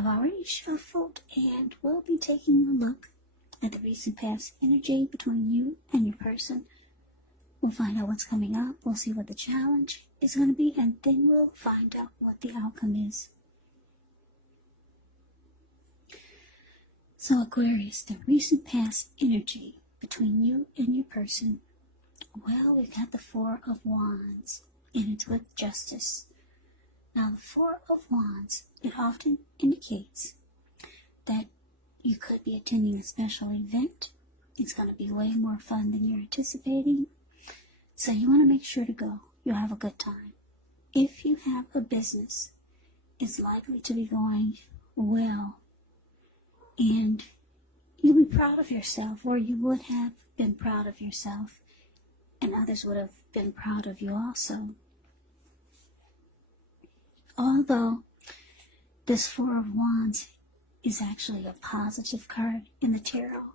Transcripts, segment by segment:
I've already shuffled and we'll be taking a look at the recent past energy between you and your person. We'll find out what's coming up, we'll see what the challenge is going to be, and then we'll find out what the outcome is. So Aquarius, the recent past energy between you and your person. Well, we've got the Four of Wands, and it's with Justice. Now, the Four of Wands, it often indicates that you could be attending a special event. It's going to be way more fun than you're anticipating. So you want to make sure to go. You'll have a good time. If you have a business, it's likely to be going well. And you'll be proud of yourself, or you would have been proud of yourself. And others would have been proud of you also. Although this Four of Wands is actually a positive card in the tarot,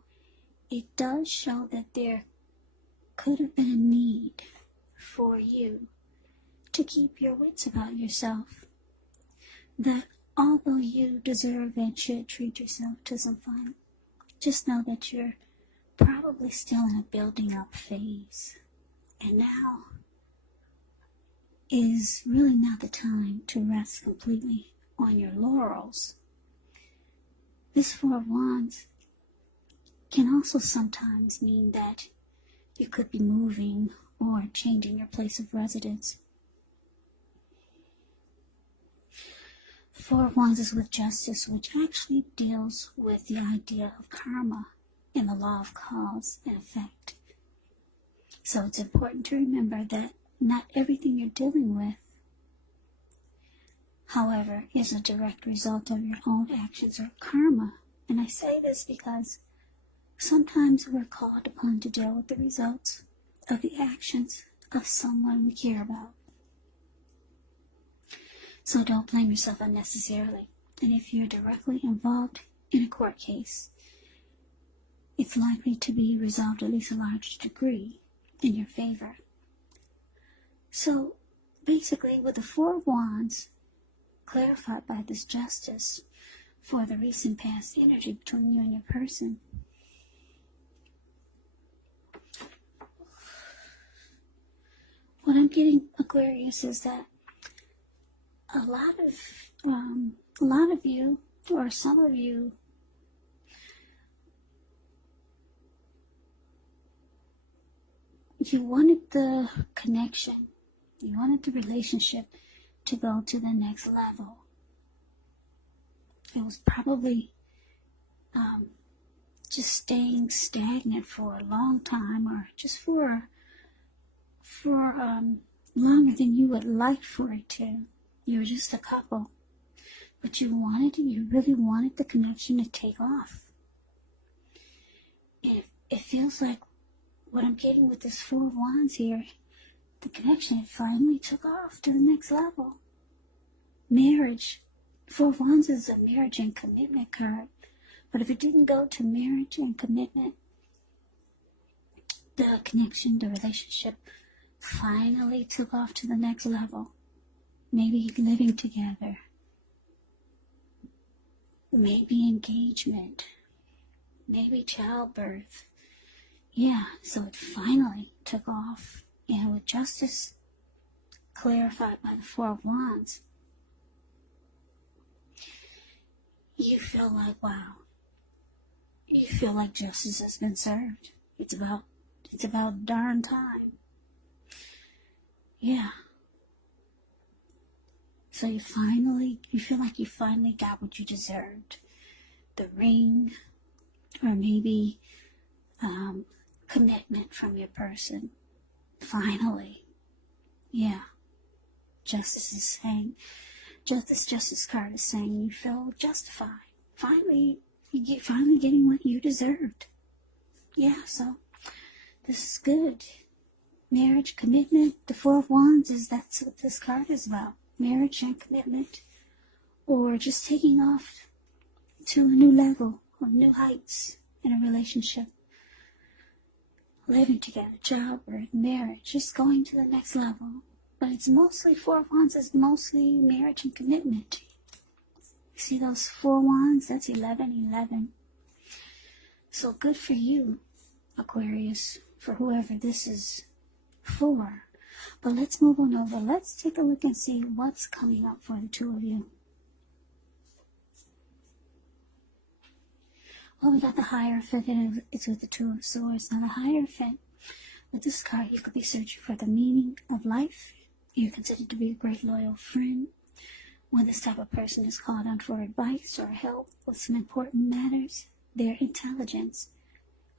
it does show that there could have been a need for you to keep your wits about yourself. That although you deserve and should treat yourself to some fun, just know that you're probably still in a building up phase. And now is really not the time to rest completely on your laurels. This Four of Wands can also sometimes mean that you could be moving or changing your place of residence. The Four of Wands is with Justice, which actually deals with the idea of karma and the law of cause and effect. So it's important to remember that not everything you're dealing with, however, is a direct result of your own actions or karma. And I say this because sometimes we're called upon to deal with the results of the actions of someone we care about. So don't blame yourself unnecessarily. And if you're directly involved in a court case, it's likely to be resolved at least a large degree in your favor. So basically, with the Four of Wands clarified by this Justice for the recent past energy between you and your person, what I'm getting, Aquarius, is that a lot of you, or some of you, you wanted the connection, you wanted the relationship to go to the next level. It was probably just staying stagnant for a long time, or just for longer than you would like for it to. You were just a couple, but you really wanted the connection to take off. And it feels like what I'm getting with this Four of Wands here, the connection, it finally took off to the next level. Marriage. Four of Wands is a marriage and commitment card. But if it didn't go to marriage and commitment, the connection, the relationship finally took off to the next level. Maybe living together. Maybe engagement. Maybe childbirth. Yeah, so it finally took off. And with Justice clarified by the Four of Wands, you feel like, wow. You feel like justice has been served. It's about darn time. Yeah. So you feel like you finally got what you deserved. The ring, or maybe commitment from your person. Finally. Yeah. Justice is saying, this Justice card is saying you feel justified. Finally, you're finally getting what you deserved. Yeah, so this is good. Marriage, commitment, the Four of Wands, that's what this card is about. Marriage and commitment, or just taking off to a new level, or new heights in a relationship. Living together, childbirth, marriage, just going to the next level. But it's mostly, Four of Wands is mostly marriage and commitment. See those 4 wands? That's 11. So good for you, Aquarius, for whoever this is for. But let's move on over. Let's take a look and see what's coming up for the two of you. Well, we got the Hierophant, and it's with the Two of Swords. Now, the Hierophant, with this card, you could be searching for the meaning of life. You're considered to be a great loyal friend. When this type of person is called on for advice or help with some important matters, their intelligence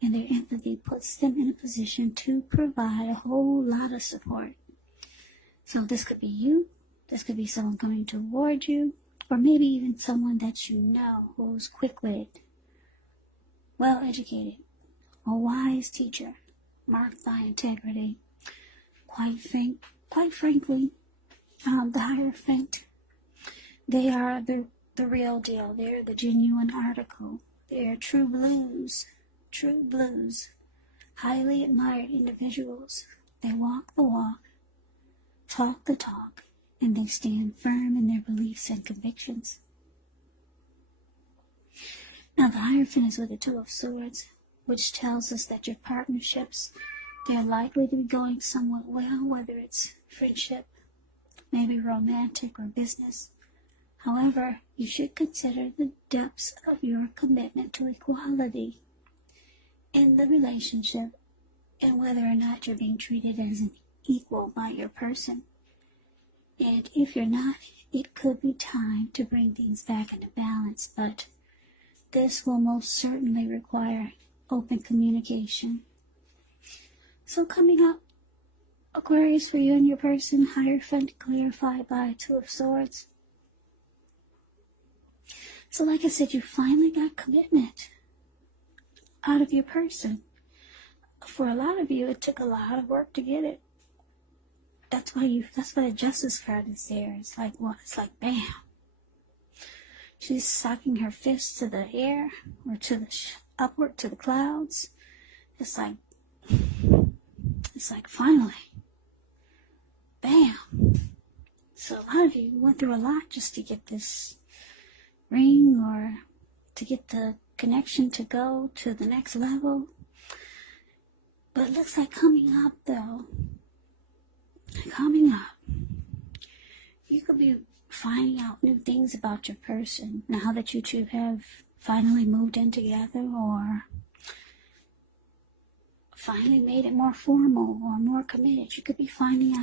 and their empathy puts them in a position to provide a whole lot of support. So this could be you, this could be someone coming toward you, or maybe even someone that you know who's quick-witted, well-educated, a wise teacher, marked by integrity. Quite frankly, the Hierophant, they are the real deal. They're the genuine article. They're true blues, highly admired individuals. They walk the walk, talk the talk, and they stand firm in their beliefs and convictions. Now, the Hierophant is with the Two of Swords, which tells us that your partnerships, they're likely to be going somewhat well, whether it's friendship, maybe romantic or business. However, you should consider the depths of your commitment to equality in the relationship and whether or not you're being treated as an equal by your person. And if you're not, it could be time to bring things back into balance, but this will most certainly require open communication. So coming up, Aquarius, for you and your person, Hierophant clarified by Two of Swords. So like I said, you finally got commitment out of your person. For a lot of you, it took a lot of work to get it. That's why the Justice card is there. It's like what? It's like bam. She's sucking her fist to the air or to the upward to the clouds. It's like finally, bam. So a lot of you went through a lot just to get this ring or to get the connection to go to the next level. But it looks like coming up, you could be finding out new things about your person now that you two have finally moved in together, or finally made it more formal or more committed. You could be finding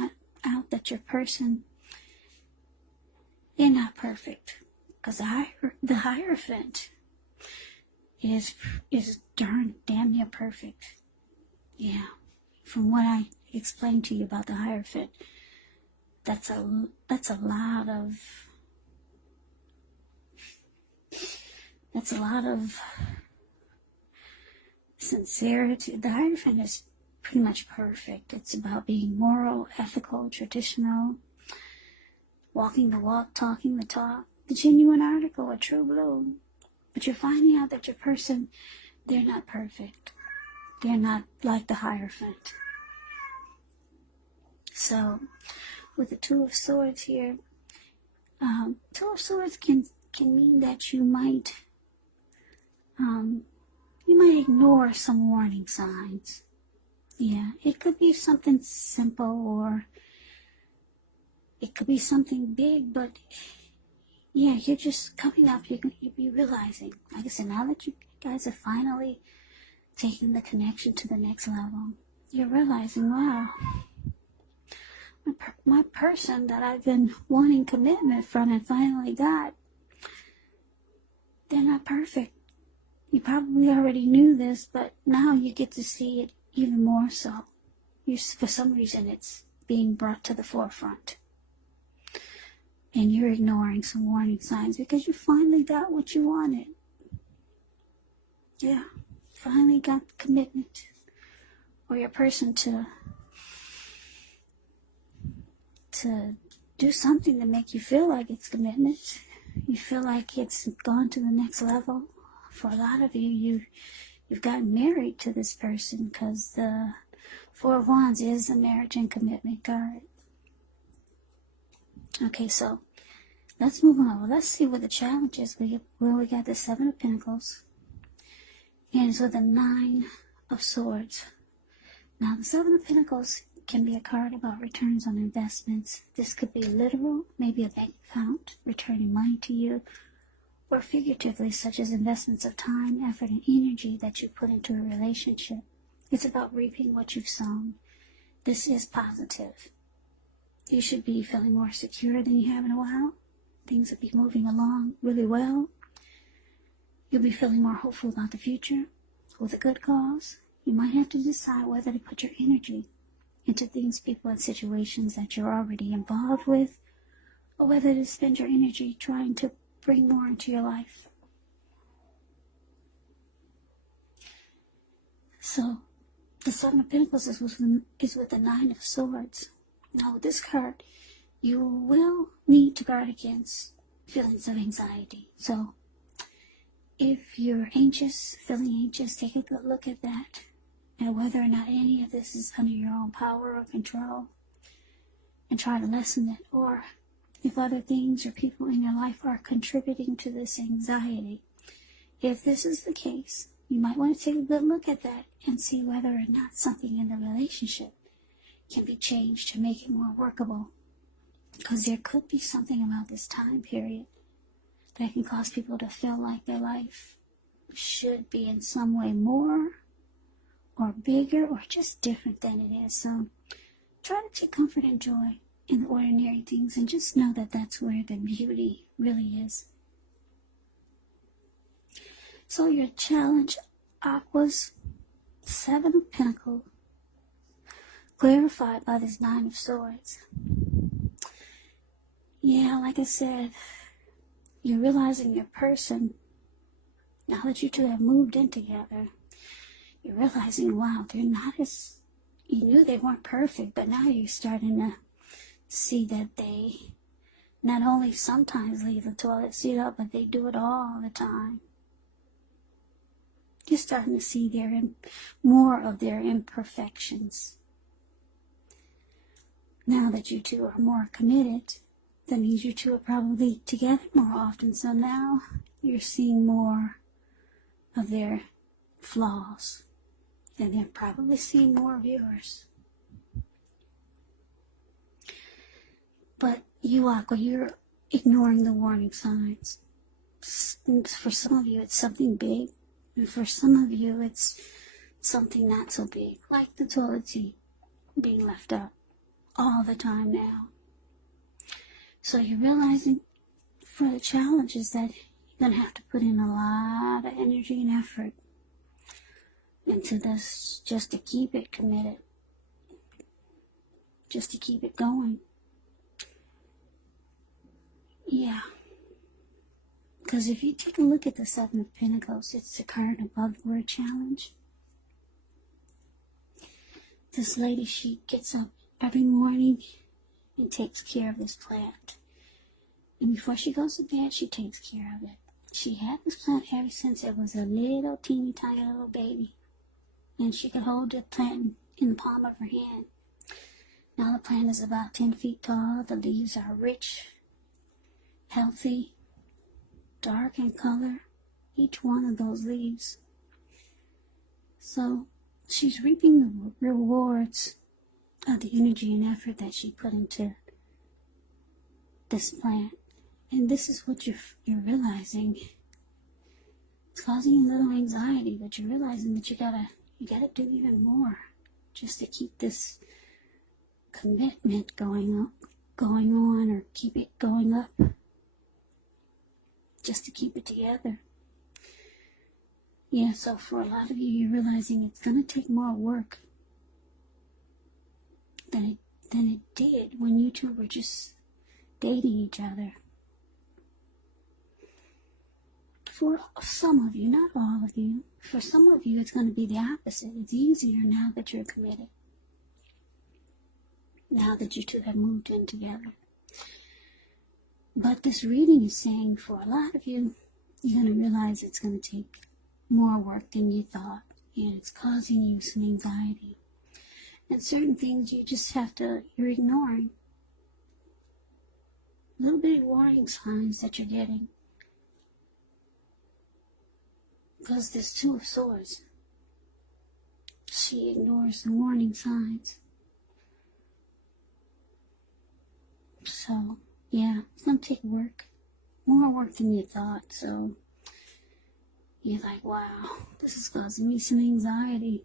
out that your person, they're not perfect, because the Hierophant is damn near perfect. Yeah, from what I explained to you about the Hierophant, that's a lot of sincerity. The Hierophant is pretty much perfect. It's about being moral, ethical, traditional, walking the walk, talking the talk, the genuine article, a true blue. But you're finding out that your person, they're not perfect. They're not like the Hierophant. So, with the Two of Swords here, Two of Swords can mean that you might ignore some warning signs. Yeah, it could be something simple or it could be something big, but yeah, you're just coming up, you'll be realizing, like I said, now that you guys are finally taking the connection to the next level, you're realizing, wow, my person that I've been wanting commitment from and finally got, they're not perfect. You probably already knew this, but now you get to see it even more so. For some reason, it's being brought to the forefront. And you're ignoring some warning signs because you finally got what you wanted. Yeah, finally got commitment. Or your person to do something to make you feel like it's commitment. You feel like it's gone to the next level. For a lot of you, you've gotten married to this person because the Four of Wands is a marriage and commitment card. Okay, so let's move on. Well, let's see what the challenge is. We got the Seven of Pentacles, and it's with the Nine of Swords. Now, the Seven of Pentacles can be a card about returns on investments. This could be literal, maybe a bank account returning money to you, or figuratively, such as investments of time, effort, and energy that you put into a relationship. It's about reaping what you've sown. This is positive. You should be feeling more secure than you have in a while. Things will be moving along really well. You'll be feeling more hopeful about the future with a good cause. You might have to decide whether to put your energy into things, people, and situations that you're already involved with, or whether to spend your energy trying to bring more into your life. So, the Seven of Pentacles is with the Nine of Swords. Now, with this card, you will need to guard against feelings of anxiety. So, if you're anxious, feeling anxious, take a good look at that, and whether or not any of this is under your own power or control, and try to lessen it, or if other things or people in your life are contributing to this anxiety. If this is the case, you might want to take a good look at that and see whether or not something in the relationship can be changed to make it more workable. Because there could be something about this time period that can cause people to feel like their life should be in some way more or bigger or just different than it is. So try to take comfort and joy in the ordinary things, and just know that that's where the beauty really is. So your challenge, Aqua's Seven of Pentacles, clarified by this Nine of Swords. Yeah, like I said, you're realizing your person, now that you two have moved in together, you're realizing, wow, they're not as, you knew they weren't perfect, but now you're starting to see that they not only sometimes leave the toilet seat up, but they do it all the time. You're starting to see more of their imperfections. Now that you two are more committed, that means you two are probably together more often. So now you're seeing more of their flaws, and they're probably seeing more of yours. But you, Aqua, you're ignoring the warning signs. For some of you, it's something big. And for some of you, it's something not so big, like the toilet seat being left up all the time now. So you're realizing for the challenges that you're going to have to put in a lot of energy and effort into this just to keep it committed, just to keep it going. Yeah. Because if you take a look at the Seven of Pentacles, it's the card above the word challenge. This lady, she gets up every morning and takes care of this plant. And before she goes to bed, she takes care of it. She had this plant ever since it was a little teeny tiny little baby. And she could hold the plant in the palm of her hand. Now the plant is about 10 feet tall. The leaves are rich, healthy, dark in color, each one of those leaves. So she's reaping the rewards of the energy and effort that she put into this plant. And this is what you're realizing. It's causing you a little anxiety, but you're realizing that you gotta do even more just to keep this commitment going on, or keep it going up. Just to keep it together. Yeah, so for a lot of you, you're realizing it's going to take more work than it did when you two were just dating each other. For some of you, not all of you, for some of you, it's going to be the opposite. It's easier now that you're committed. Now that you two have moved in together. But this reading is saying for a lot of you, you're going to realize it's going to take more work than you thought. And it's causing you some anxiety. And certain things you're ignoring. little bitty warning signs that you're getting. Because this Two of Swords, she ignores the warning signs. So, yeah, it's going to take work. More work than you thought. So, you're like, wow, this is causing me some anxiety.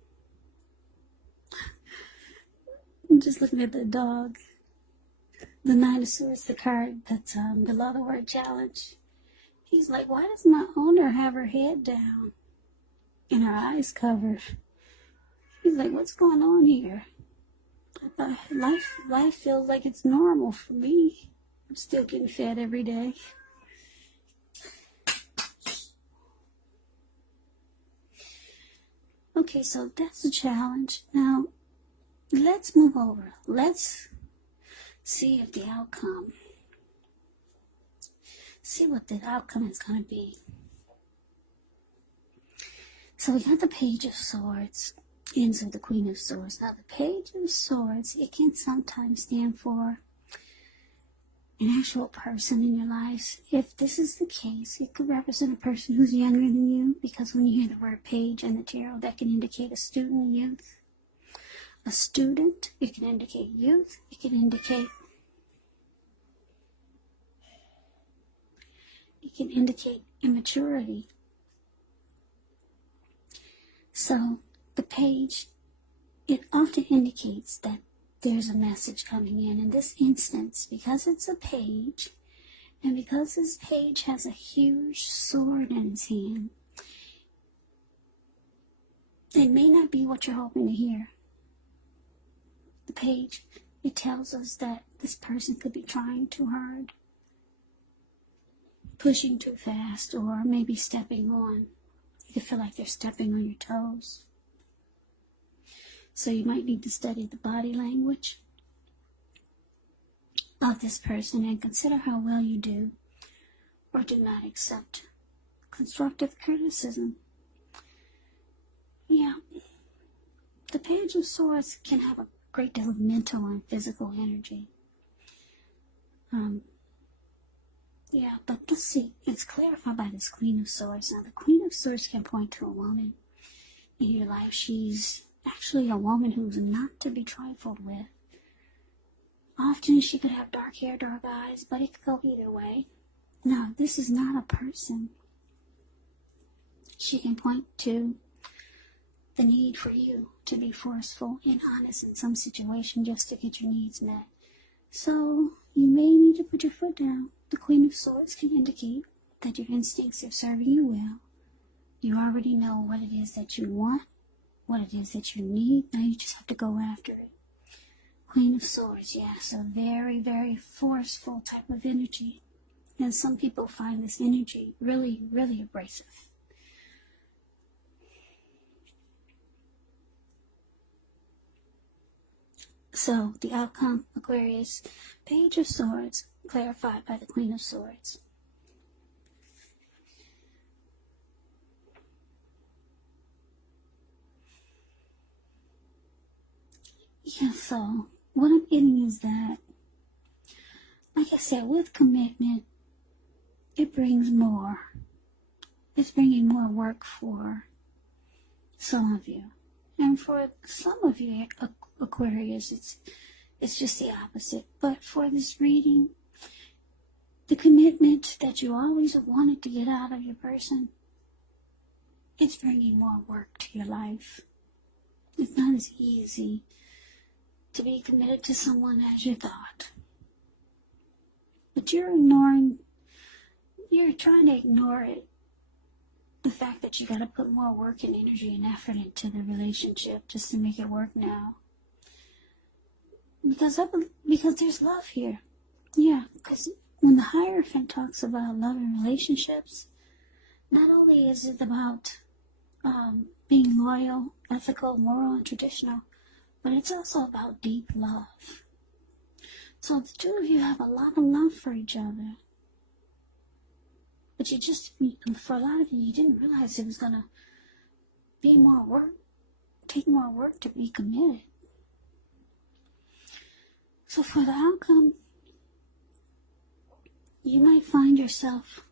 I'm just looking at the dog. The Nine of Swords, the card that's below the word challenge. He's like, why does my owner have her head down and her eyes covered? He's like, what's going on here? Life feels like it's normal for me. I'm still getting fed every day. Okay, so that's the challenge. Now, let's move over. Let's see if the outcome, see what the outcome is going to be. So we got the Page of Swords, ends with the Queen of Swords. Now the Page of Swords, it can sometimes stand for an actual person in your life. If this is the case, it could represent a person who's younger than you, because when you hear the word page in the tarot, that can indicate a student, youth. A student, it can indicate youth, it can indicate immaturity. So the page, it often indicates that there's a message coming in this instance, because it's a page, and because this page has a huge sword in his hand, it may not be what you're hoping to hear. The page, it tells us that this person could be trying too hard, pushing too fast, or maybe stepping on. You could feel like they're stepping on your toes. So you might need to study the body language of this person and consider how well you do or do not accept constructive criticism. Yeah, the Page of Swords can have a great deal of mental and physical energy. Yeah, but let's see, it's clarified by this Queen of Swords. Now the Queen of Swords can point to a woman in your life. She's actually a woman who's not to be trifled with. Often she could have dark hair, dark eyes, but it could go either way. Now, this is not a person. She can point to the need for you to be forceful and honest in some situation just to get your needs met. So, you may need to put your foot down. The Queen of Swords can indicate that your instincts are serving you well. You already know what it is that you want, what it is that you need. Now you just have to go after it. Queen of Swords, yes, a very, very forceful type of energy. And some people find this energy really, really abrasive. So, the outcome, Aquarius, Page of Swords, clarified by the Queen of Swords. Yeah, so what I'm getting is that, like I said, with commitment, it brings more. It's bringing more work for some of you. And for some of you, Aquarius, it's just the opposite. But for this reading, the commitment that you always wanted to get out of your person, it's bringing more work to your life. It's not as easy to be committed to someone as you thought. But you're trying to ignore it. The fact that you got to put more work and energy and effort into the relationship just to make it work now. Because there's love here. Yeah, because when the Hierophant talks about love and relationships, not only is it about being loyal, ethical, moral, and traditional, but it's also about deep love. So the two of you have a lot of love for each other. But for a lot of you, you didn't realize it was going to be more work, take more work to be committed. So for the outcome, you might find yourself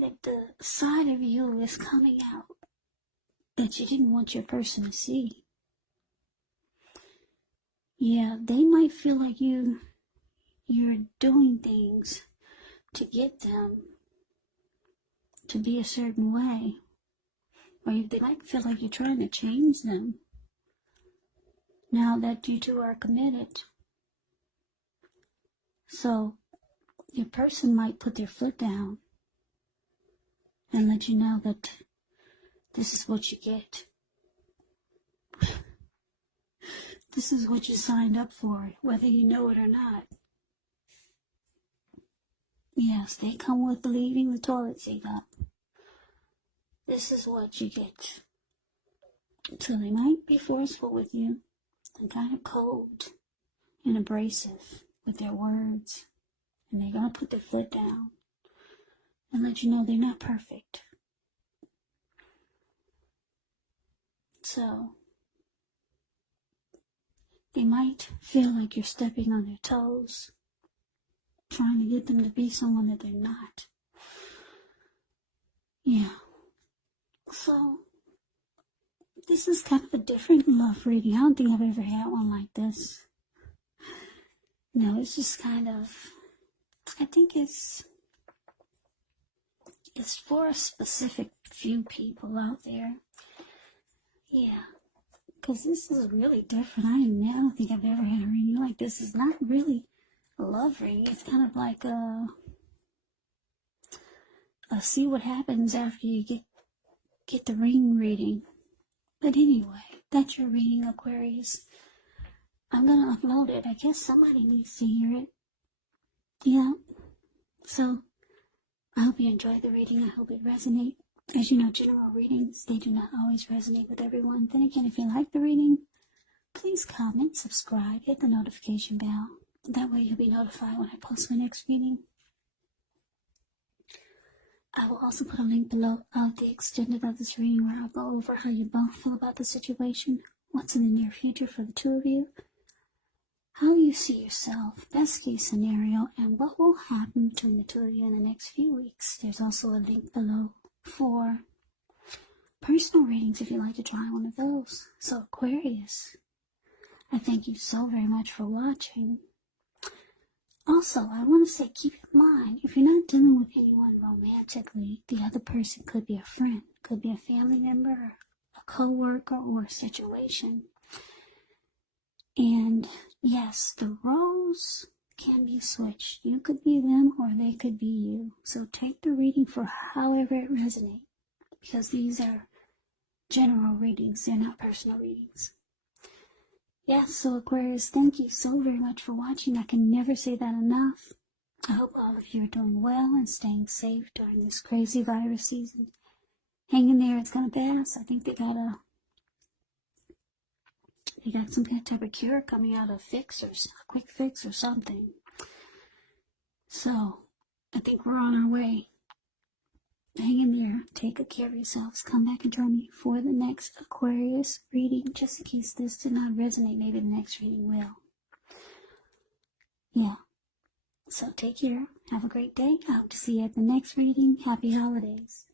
that the side of you is coming out that you didn't want your person to see. Yeah, they might feel like you're doing things to get them to be a certain way. Or they might feel like you're trying to change them now that you two are committed. So your person might put their foot down and let you know that this is what you get. This is what you signed up for, whether you know it or not. Yes, they come with leaving the toilet seat up. This is what you get. So they might be forceful with you and kind of cold and abrasive with their words. And they're going to put their foot down and let you know they're not perfect. So they might feel like you're stepping on their toes, trying to get them to be someone that they're not. Yeah. So this is kind of a different love reading. I don't think I've ever had one like this. No, it's just kind of, I think it's for a specific few people out there. Yeah, because this is really different. I don't think I've ever had a reading like this. It's not really a love reading. It's kind of like a see what happens after you get the ring reading. But anyway, that's your reading, Aquarius. I'm going to upload it. I guess somebody needs to hear it. Yeah. So, I hope you enjoyed the reading. I hope it resonates. As you know, general readings, they do not always resonate with everyone. Then again, if you like the reading, please comment, subscribe, hit the notification bell. That way you'll be notified when I post my next reading. I will also put a link below of the extended of this reading where I'll go over how you both feel about the situation, what's in the near future for the two of you, how you see yourself, best case scenario, and what will happen between the two of you in the next few weeks. There's also a link below for personal readings if you'd like to try one of those. So Aquarius, I thank you so very much for watching. Also, I want to say, keep in mind, if you're not dealing with anyone romantically, the other person could be a friend, could be a family member, a co-worker, or a situation. And yes, the roles can be switched. You could be them or they could be you. So take the reading for however it resonates, because these are general readings. They're not personal readings. Yes, so Aquarius, thank you so very much for watching. I can never say that enough. I hope all of you are doing well and staying safe during this crazy virus season. Hang in there, it's gonna pass. I think they got some kind of type of cure coming out, a fix or a quick fix or something. So, I think we're on our way. Hang in there. Take good care of yourselves. Come back and join me for the next Aquarius reading, just in case this did not resonate. Maybe the next reading will. Yeah. So take care. Have a great day. I hope to see you at the next reading. Happy holidays.